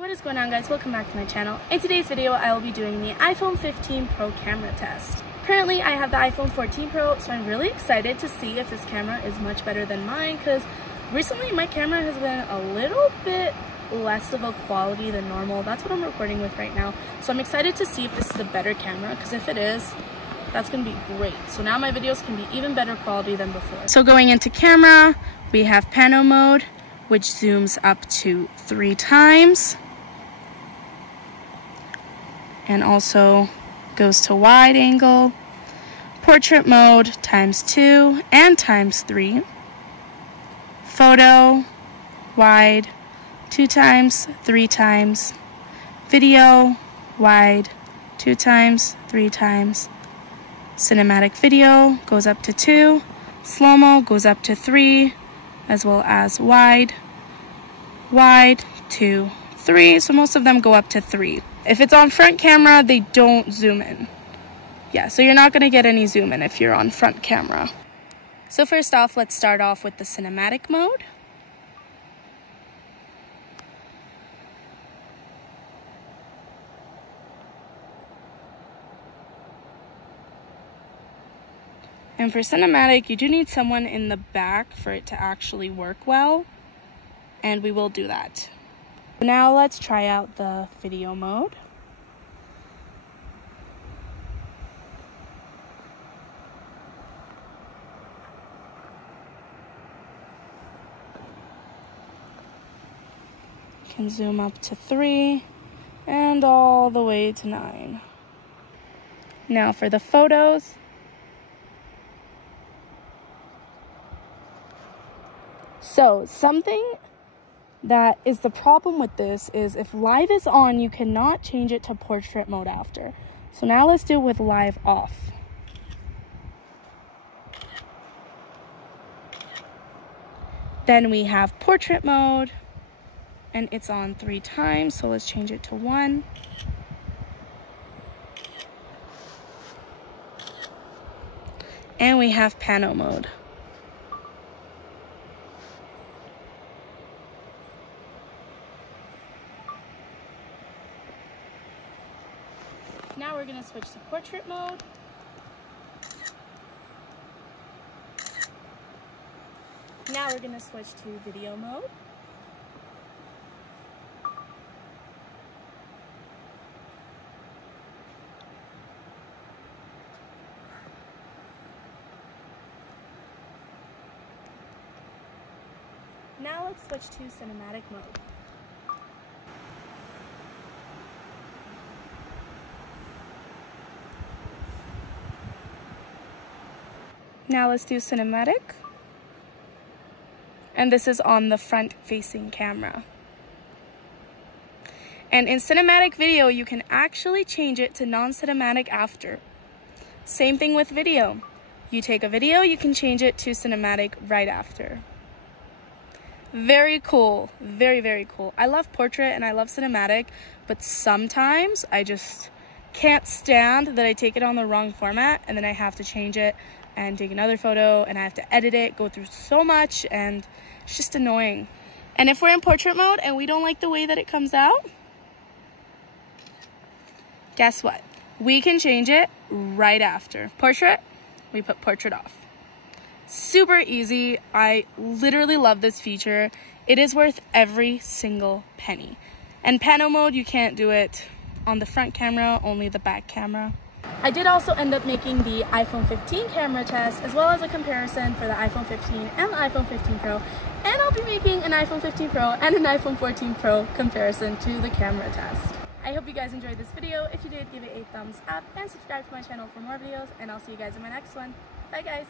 What is going on, guys? Welcome back to my channel. In today's video I will be doing the iPhone 15 Pro camera test. Currently I have the iPhone 14 Pro, so I'm really excited to see if this camera is much better than mine, because recently my camera has been a little bit less of a quality than normal. That's what I'm recording with right now, so I'm excited to see if this is a better camera, because if it is, that's going to be great. So now my videos can be even better quality than before. So going into camera, we have pano mode, which zooms up to 3 times. And also goes to wide angle, portrait mode ×2 and ×3, photo, wide, 2 times, 3 times, video, wide, 2 times, 3 times, cinematic video goes up to 2, slow-mo goes up to 3, as well as wide, 2, 3, so most of them go up to 3. If it's on front camera, they don't zoom in. Yeah, so you're not going to get any zoom in if you're on front camera. So first off, let's start off with the cinematic mode. And for cinematic, you do need someone in the back for it to actually work well, and we will do that. Now let's try out the video mode. You can zoom up to 3 and all the way to 9. Now for the photos. So something that is the problem with this is if live is on, you cannot change it to portrait mode after. So now let's do it with live off. Then we have portrait mode, and it's on 3 times, so let's change it to 1. And we have pano mode. Now we're going to switch to portrait mode. Now we're going to switch to video mode. Now let's switch to cinematic mode. Now let's do cinematic, and this is on the front facing camera. And in cinematic video, you can actually change it to non-cinematic after. Same thing with video. You take a video, you can change it to cinematic right after. Very cool, very, very cool. I love portrait and I love cinematic, but sometimes I just can't stand that I take it on the wrong format and then I have to change it and take another photo, and I have to edit it, go through so much, and it's just annoying. And if we're in portrait mode and we don't like the way that it comes out, guess what? We can change it right after. Portrait, we put portrait off. Super easy. I literally love this feature. It is worth every single penny. And pano mode, you can't do it on the front camera, only the back camera. I did also end up making the iPhone 15 camera test, as well as a comparison for the iPhone 15 and the iPhone 15 Pro, and I'll be making an iPhone 15 Pro and an iPhone 14 Pro comparison to the camera test. I hope you guys enjoyed this video. If you did, give it a thumbs up and subscribe to my channel for more videos, and I'll see you guys in my next one. Bye guys!